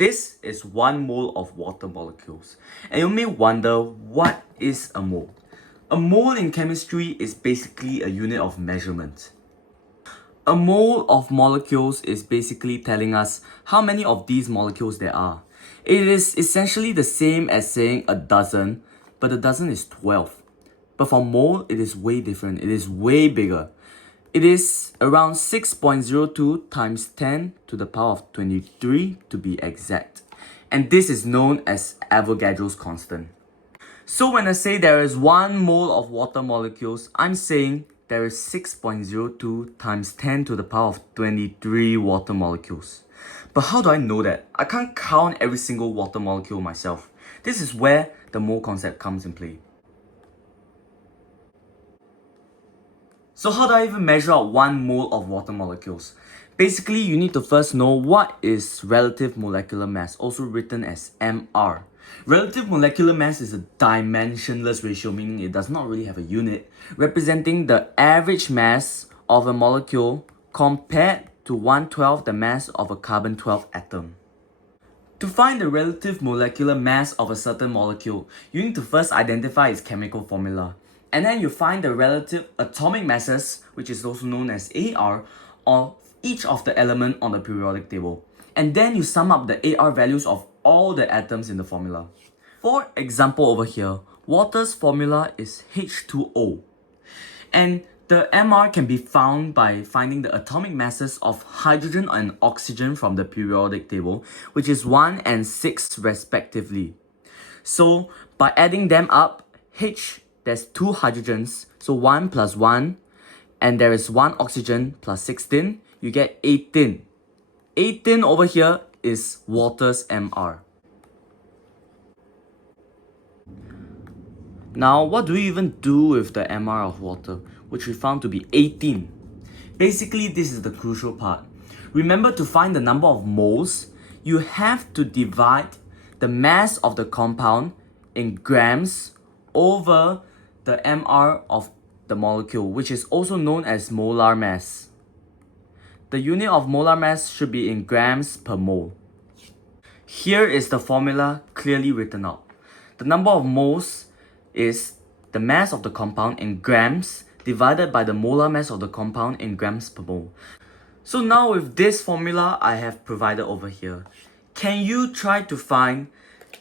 This is 1 mole of water molecules. And you may wonder, what is a mole? A mole in chemistry is basically a unit of measurement. A mole of molecules is basically telling us how many of these molecules there are. It is essentially the same as saying a dozen, but a dozen is 12. But for mole, it is way different. It is way bigger. It is around 6.02 times 10 to the power of 23 to be exact. And this is known as Avogadro's constant. So when I say there is 1 mole of water molecules, I'm saying there is 6.02 times 10 to the power of 23 water molecules. But how do I know that? I can't count every single water molecule myself. This is where the mole concept comes in play. So how do I even measure out 1 mole of water molecules? Basically, you need to first know what is relative molecular mass, also written as MR. Relative molecular mass is a dimensionless ratio, meaning it does not really have a unit, representing the average mass of a molecule compared to 1/12 the mass of a carbon-12 atom. To find the relative molecular mass of a certain molecule, you need to first identify its chemical formula. And then you find the relative atomic masses, which is also known as AR, of each of the elements on the periodic table. And then you sum up the AR values of all the atoms in the formula. For example over here, water's formula is H2O. And the MR can be found by finding the atomic masses of hydrogen and oxygen from the periodic table, which is 1 and 6 respectively. So by adding them up, there's 2 hydrogens, so 1 plus 1, and there is 1 oxygen plus 16, you get 18. 18 over here is water's MR. Now, what do we even do with the MR of water, which we found to be 18? Basically, this is the crucial part. Remember, to find the number of moles, you have to divide the mass of the compound in grams over the MR of the molecule, which is also known as molar mass. The unit of molar mass should be in grams per mole. Here is the formula clearly written out. The number of moles is the mass of the compound in grams divided by the molar mass of the compound in grams per mole. So now with this formula I have provided over here, can you try to find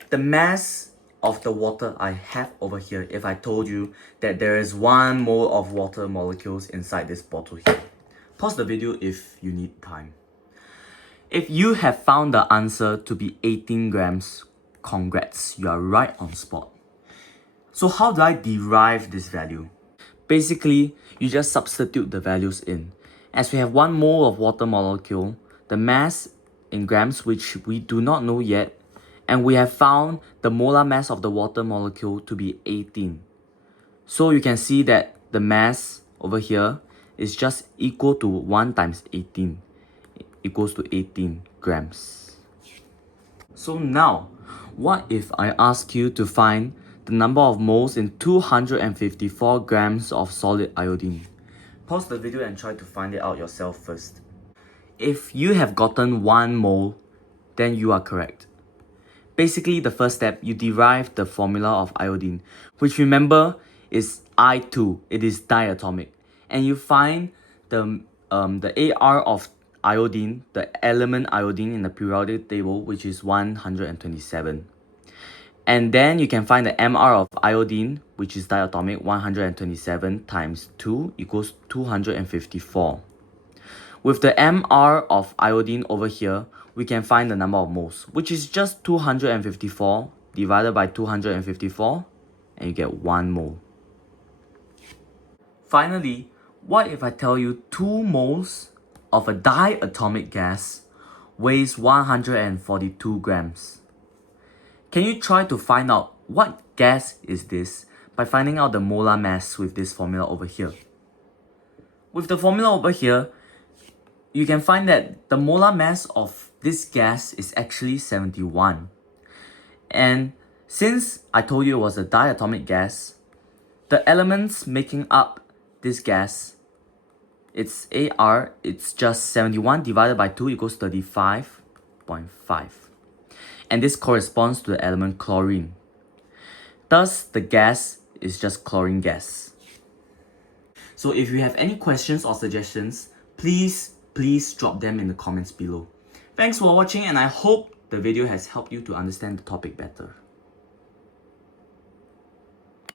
the mass of the water I have over here if I told you that there is 1 mole of water molecules inside this bottle here? Pause the video if you need time. If you have found the answer to be 18 grams, congrats, you are right on spot. So how do I derive this value? Basically, you just substitute the values in. As we have 1 mole of water molecule, the mass in grams, which we do not know yet, and we have found the molar mass of the water molecule to be 18. So you can see that the mass over here is just equal to 1 times 18, equals to 18 grams. So now, what if I ask you to find the number of moles in 254 grams of solid iodine? Pause the video and try to find it out yourself first. If you have gotten 1 mole, then you are correct. Basically, the first step, you derive the formula of iodine, which remember is I2, it is diatomic. And you find the AR of iodine, the element iodine in the periodic table, which is 127. And then you can find the MR of iodine, which is diatomic, 127 times 2 equals 254. With the MR of iodine over here, we can find the number of moles, which is just 254 divided by 254, and you get 1 mole. Finally, what if I tell you 2 moles of a diatomic gas weighs 142 grams? Can you try to find out what gas is this by finding out the molar mass with this formula over here? With the formula over here, you can find that the molar mass of this gas is actually 71. And since I told you it was a diatomic gas, the elements making up this gas, its AR, it's just 71 divided by 2 equals 35.5. and this corresponds to the element chlorine. Thus, the gas is just chlorine gas. So if you have any questions or suggestions, please drop them in the comments below. Thanks for watching, and I hope the video has helped you to understand the topic better.